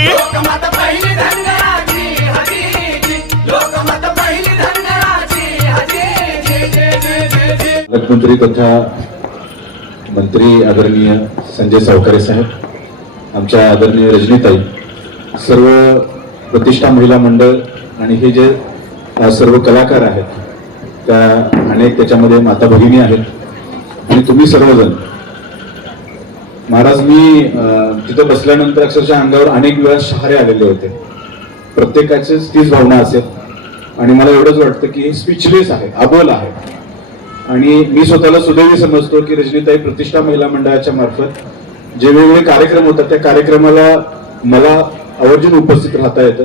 लोकमत पहिली धनगराची लोकमत पहिली धनगराची पालकमंत्री तथा मंत्री आदरणीय संजय सावकारे साहेब आमच्या आदरणीय रजनीताई सर्व प्रतिष्ठा महिला मंडळ आणि हे जे सर्व कलाकार आहेत त्या अनेक त्याच्यामध्ये माता भगिनी आहेत. आणि तुम्ही सर्वजण महाराज मी तिथं बसल्यानंतर अक्षरशः अंगावर अनेक वेळा शहारे आलेले होते. प्रत्येकाचीच तीच भावना असेल. आणि मला एवढंच वाटतं की स्पीचलेस आहे अबोल आहे. आणि मी स्वतःला सुदैवी समजतो की रजनीताई प्रतिष्ठा महिला मंडळाच्या मार्फत जे वेगवेगळे कार्यक्रम होतात त्या कार्यक्रमाला मला आवर्जून उपस्थित राहता येतं.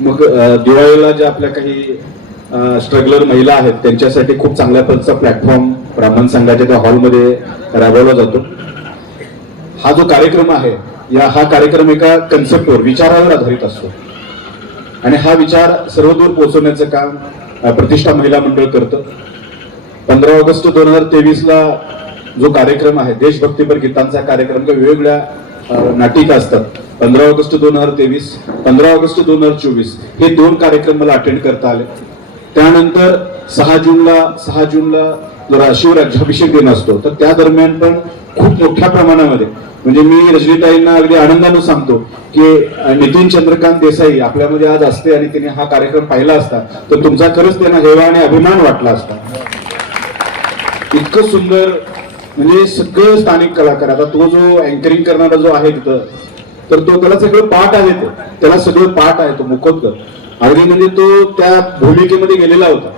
मग दिवाळीला ज्या आपल्या काही स्ट्रगलर महिला आहेत त्यांच्यासाठी खूप चांगल्या पद्धतीचा प्लॅटफॉर्म ब्राह्मण संघाच्या त्या हॉलमध्ये राबवला जातो. हा जो कार्यक्रम आहे या हा कार्यक्रम एका कन्सेप्टवर विचारावर आधारित असतो. आणि हा विचार सर्वदूर पोहोचवण्याचं काम प्रतिष्ठा महिला मंडळ करतं. पंधरा ऑगस्ट दोन हजार तेवीस ला जो कार्यक्रम आहे देशभक्तीपर गीतांचा कार्यक्रम किंवा वेगवेगळ्या नाटिका असतात. पंधरा ऑगस्ट दोन हजार तेवीस पंधरा ऑगस्ट दोन हजार चोवीस हे दोन कार्यक्रम मला अटेंड करता आले. त्यानंतर सहा जूनला सहा जूनला जरा शिवराज्याभिषेक दिन असतो. तर त्या दरम्यान पण खूप मोठ्या प्रमाणामध्ये म्हणजे मी रजनीताईंना अगदी आनंदानं सांगतो की नितीन चंद्रकांत देसाई आपल्यामध्ये आज असते आणि तिने हा कार्यक्रम पाहिला असता तर तुमचा खरंच त्यांना हेवा आणि अभिमान वाटला असता. इतकं सुंदर म्हणजे सगळं स्थानिक कलाकार आता तो जो अँकरिंग करणारा जो आहे तिथं तर तो त्याला सगळं पाठ आहे तो. त्याला सगळं पाठ आहे तो मुखोत्तर अगदी म्हणजे तो त्या भूमिकेमध्ये गेलेला होता.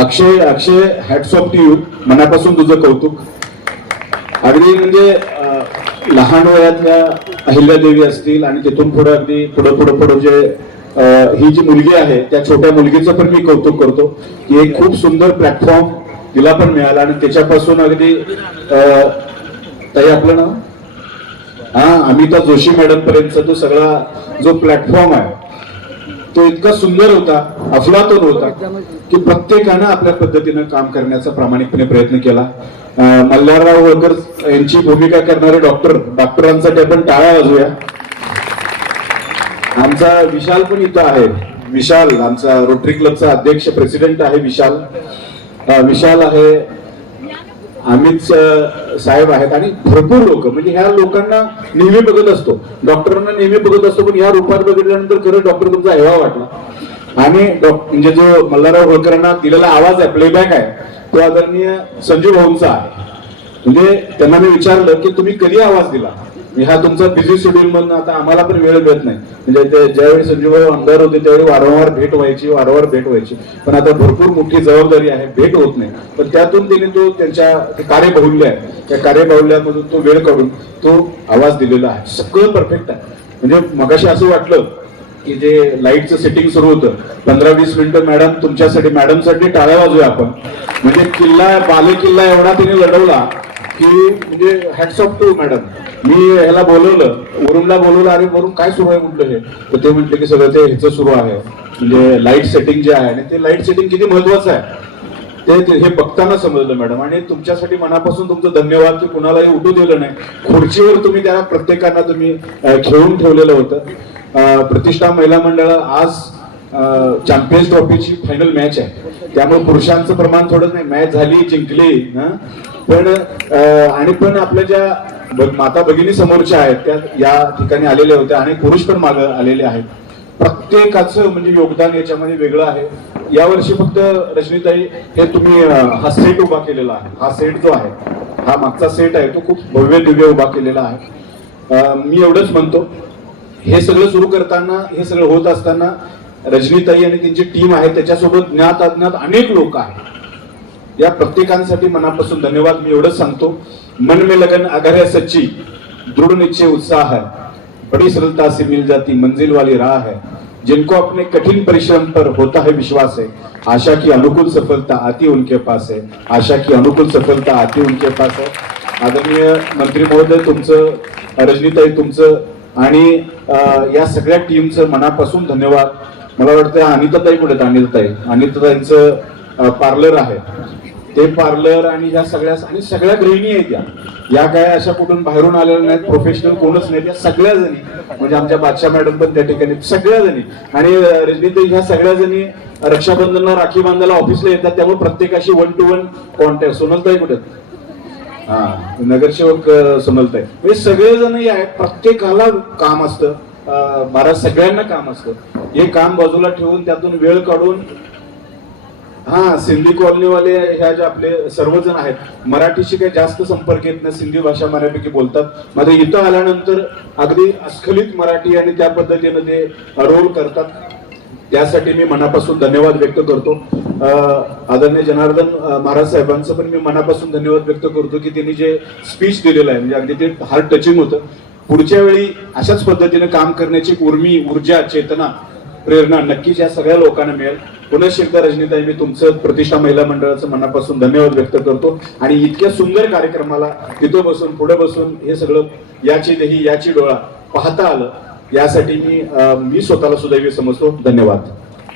Akshay Akshay hats off to you मनापासून तुझं कौतुक. अगदी म्हणजे लहान वयातल्या अहिल्यादेवी असतील आणि तिथून पुढे अगदी पुढे पुढे पुढे जे ही जी मुलगी आहे त्या छोट्या मुलगीचं पण मी कौतुक करतो की एक खूप सुंदर प्लॅटफॉर्म तिला पण मिळाला आणि त्याच्यापासून अगदी अं, ताई आपलं नाव? हा अमिता जोशी मॅडम पर्यंतचा तो सगळा जो प्लॅटफॉर्म आहे तो इतका सुंदर होता अफलातून होता की प्रत्येकानं आपल्या पद्धतीनं काम करण्याचा प्रामाणिकपणे प्रयत्न केला. मल्हारराव होळकर यांची भूमिका करणारे डॉक्टर डॉक्टरांसाठी आपण टाळ्या वाजूया आमचा विशाल पण इथं आहे. विशाल आमचा रोटरी क्लबचा अध्यक्ष प्रेसिडेंट आहे विशाल. विशाल आहे अमित साहेब आहेत आणि भरपूर लोक. म्हणजे ह्या लोकांना नेहमी बघत असतो. डॉक्टरांना नेहमी बघत असतो पण या रूपात बघितल्यानंतर खरं डॉक्टर तुमचा हेवा वाटला. आणि म्हणजे जो मल्हारराव होळकरांना दिलेला आवाज आहे प्लेबॅक आहे तो आदरणीय संजू भाऊंचा आहे. म्हणजे त्यांना मी विचारलं की तुम्ही कधी आवाज दिला? हा तुमचा बिझी शेड्यूल म्हणून आता आम्हाला पण वेळ मिळत नाही. म्हणजे ते ज्यावेळी संजू भाऊ आमदार होते त्यावेळी वारंवार भेट व्हायची वारंवार भेट व्हायची. पण आता भरपूर मोठी जबाबदारी आहे भेट होत नाही. पण त्यातून त्यांनी तो त्यांच्या ते कार्यबाहुल्य आहे. त्या कार्यबाहुल्यामधून तो वेळ काढून तो आवाज दिलेला आहे. सगळं परफेक्ट आहे. म्हणजे मगाशी असं वाटलं की जे लाईटचं सेटिंग सुरू होतं पंधरा वीस मिनिटं मॅडम तुमच्यासाठी मॅडमसाठी टाळ्या वाजूया आपण. म्हणजे किल्ला बाले किल्ला एवढा तिने लढवला की म्हणजे हॅट्स ऑफ टू मॅडम. मी ह्याला बोलवलं वरुणला बोलवलं आणि वरून काय सुरू आहे म्हटलं हे? तर ते म्हटले की सगळं ते ह्याचं सुरू आहे. म्हणजे लाइट सेटिंग जे आहे आणि ते लाइट सेटिंग किती महत्वाचं आहे? ते हे बघताना समजलं मॅडम. आणि तुमच्यासाठी मनापासून तुमचं धन्यवाद की कुणालाही उठू दिलं नाही. खुर्चीवर तुम्ही त्या प्रत्येकांना तुम्ही खेळून ठेवलेलं होतं. प्रतिष्ठा महिला मंडळ आज चॅम्पियन्स ट्रॉफीची फायनल मॅच आहे. त्यामुळे पुरुषांचं प्रमाण थोडं नाही मॅच झाली जिंकली पण आणि पण आपल्या ज्या माता भगिनी समोरच्या आहेत त्या या ठिकाणी आलेल्या होत्या आणि पुरुष पण मागे आलेले आहेत. प्रत्येकाचं म्हणजे योगदान याच्यामध्ये वेगळं आहे. यावर्षी फक्त रजनीताई हे तुम्ही हा सेट उभा केलेला आहे. हा सेट जो आहे हा मागचा सेट आहे तो खूप भव्य दिव्य उभा केलेला आहे. मी एवढंच म्हणतो. हे सगळं सुरू करताना हे सगळं होत असताना रजनीताई आणि त्यांची टीम आहे त्याच्यासोबत ज्ञात अज्ञात अनेक लोक आहेत. या प्रत्येकांसाठी मनापासून धन्यवाद. मी एवढंच सांगतो मन में लगन अगर है सच्ची दृढ निश्चय उत्साह है बड़ी सरलता से मिल जाती मंजिल वाली राह है। जिनको अपने कठिन परिश्रम पर होता है विश्वास है आशा की अनुकूल सफलता आती उनके पास है। आशा की अनुकूल सफलता आती उनके पास है। आदरणीय मंत्री महोदय तुमचं रजनीताई तुमचं आणि या सगळ्या टीमचं मनापासून धन्यवाद. मला वाटतं अनिताताई कुठे आहेत? अनिताताई. अनिताताईंचं पार्लर आहे. ते पार्लर आणि ह्या सगळ्या आणि सगळ्या गृहिणी आहेत या. या काय अशा कुठून बाहेरून आलेल्या नाहीत. प्रोफेशनल कोणच नाहीत. या सगळ्या जणी म्हणजे आमच्या बादशाह मॅडम पण त्या ठिकाणी सगळ्या जणी. आणि रजनीताई ह्या सगळ्या जणी रक्षाबंधनला राखी बांधायला ऑफिसला येतात. त्यामुळे प्रत्येकाशी वन टू वन कॉन्टॅक्ट सोनलताई कुठे हा नगरसेवक समजताय. सोनलताई म्हणजे सगळेजण हे प्रत्येकाला काम असतं. अं, महाराज सगळ्यांना काम असतं. हे काम बाजूला ठेवून त्यातून वेळ काढून हा सिंधी कॉलनीवाले ह्या ज्या आपले सर्वजण आहेत मराठीशी काही जास्त संपर्क येत नाही. सिंधी भाषा बऱ्यापैकी बोलतात. माझे इथं आल्यानंतर अगदी अस्खलित मराठी आणि त्या पद्धतीनं ते रोल करतात. त्यासाठी मी मनापासून धन्यवाद व्यक्त करतो. आदरणीय जनार्दन महाराज साहेबांचं पण मी मनापासून धन्यवाद व्यक्त करतो की त्यांनी जे स्पीच दिलेलं आहे म्हणजे अगदी ते हार्ट टचिंग होतं. पुढच्या वेळी अशाच पद्धतीने काम करण्याची उर्मी ऊर्जा चेतना प्रेरणा नक्कीच या सगळ्या लोकांना मिळेल. पुन्हा एकदा रजनीताई मी तुमचं प्रतिष्ठा महिला मंडळाचं मनापासून धन्यवाद व्यक्त करतो आणि इतक्या सुंदर कार्यक्रमाला तिथं बसून पुढे बसून हे सगळं याची दही याची डोळा पाहता आलं. यासाठी मी मी स्वतःला सुदैवी समजतो. धन्यवाद.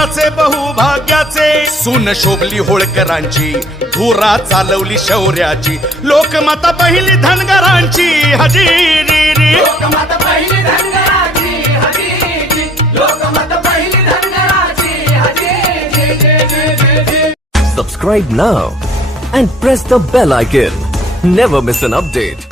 धनगराचे बहुभाग्याचे. सुन शोभली होळकरांची धुरा चालवली शौर्याची. लोकमाता पहिली धनगरांची हजेरी रे लोकमत पहिली धनगराची हजेरी लोकमत पहिली धनगराची हजेरी जय जय जय जय Subscribe now and press the bell icon. Never miss an update.